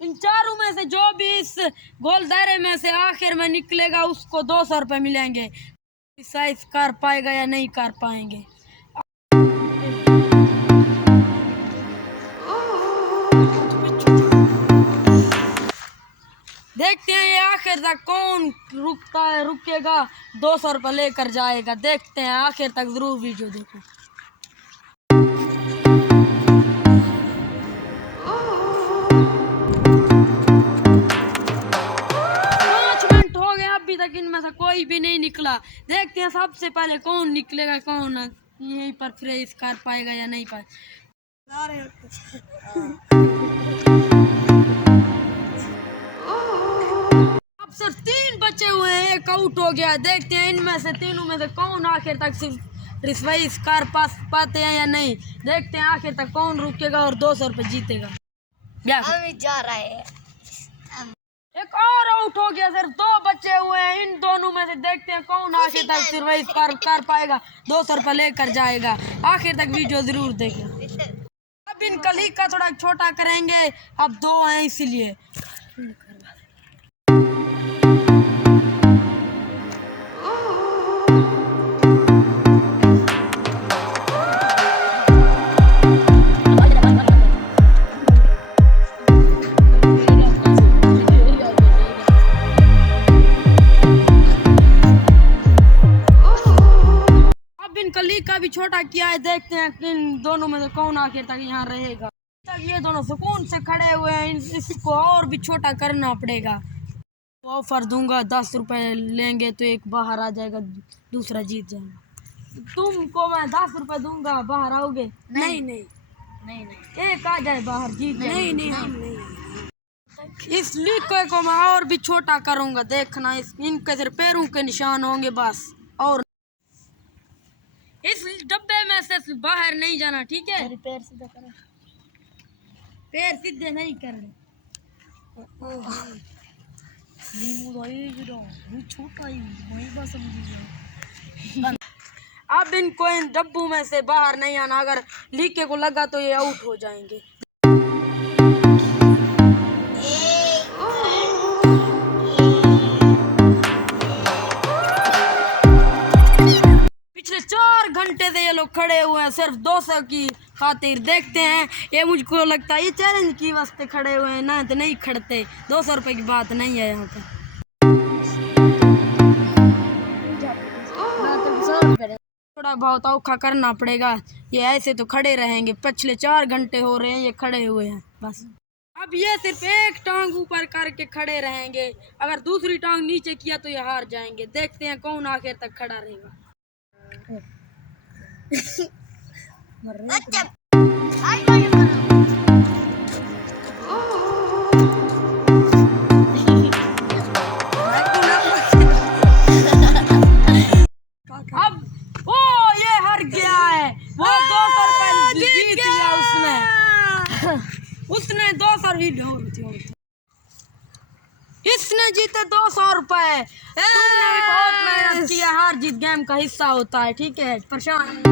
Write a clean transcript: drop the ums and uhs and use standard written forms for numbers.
इन चारों में से जो भी इस गोल दायरे में से आखिर में निकलेगा उसको 200 रुपये मिलेंगे। साइज कर पाएगा या नहीं कर पाएंगे। देखते हैं ये आखिर तक कौन रुकता है, रुकेगा 200 रुपये लेकर जाएगा। देखते हैं आखिर तक, जरूर वीडियो देखो। 5 मिनट हो गए, अभी तक इनमें से कोई भी नहीं निकला। देखते हैं सबसे पहले कौन निकलेगा, कौन यहीं पर फ्रेश कर पाएगा या नहीं पाएगा। अब सिर्फ 3 बचे हुए हैं, एक आउट हो गया। देखते हैं इनमें से तीनों में से कौन आखिर तक सिर्फ रिस्वाइस कर पाते हैं या नहीं। देखते हैं आखिर तक कौन रुकेगा और 200 रुपये जीतेगा। जा रहा है। एक और आउट हो गया, सिर्फ 2 बचे हुए हैं। इन दोनों में से देखते हैं कौन आखिर तक सर्वाइव कर पाएगा, 200 रुपये लेकर जाएगा। आखिर तक वीडियो जरूर देखना। अब इन कली का थोड़ा छोटा करेंगे, अब 2 हैं इसीलिए। कली का भी छोटा किया है। देखते हैं इन दोनों में से कौन आखिर तक यहाँ रहेगा। तक ये दोनों सुकून से खड़े हुए हैं, इसको और भी छोटा करना पड़ेगा। ऑफर दूंगा, 10 रुपए लेंगे तो एक बाहर आ जाएगा, दूसरा जीत जाएगा। तुमको मैं 10 रुपए दूंगा, बाहर आओगे? नहीं नहीं नहीं नहीं, एक आ जाए बाहर, जीत जाए। नहीं नहीं हम नहीं। इस लिखे को मैं और भी छोटा करूंगा, देखना। इनके सिर्फ पैरों के निशान होंगे बस, और इस डब्बे में से बाहर नहीं जाना, ठीक है? पैर सीधा करो। पैर सीधे नहीं करने। अब इनको इन डब्बों में से बाहर नहीं आना। अगर लीके को लगा तो ये आउट हो जाएंगे। पिछले 4 घंटे से ये लोग खड़े हुए हैं सिर्फ 200 की खातिर। देखते हैं, ये मुझको लगता है ये चैलेंज की वास्ते खड़े हुए हैं, ना तो नहीं खड़ते। 200 रुपये की बात नहीं है यहाँ पर। थोड़ा बहुत औखा करना पड़ेगा, ये ऐसे तो खड़े रहेंगे। पिछले 4 घंटे हो रहे हैं ये खड़े हुए हैं बस। अब ये सिर्फ एक टांग ऊपर करके खड़े रहेंगे, अगर दूसरी टांग नीचे किया तो ये हार जाएंगे। देखते हैं कौन आखिर तक खड़ा रहेगा। अब ओ ये हार गया है, वो 200 रुपये जीत लिया उसने। उसने 200 इसने जीते 200 रुपये। तुमने भी बहुत मेहनत किया, हार जीत गेम का हिस्सा होता है, ठीक है? परेशान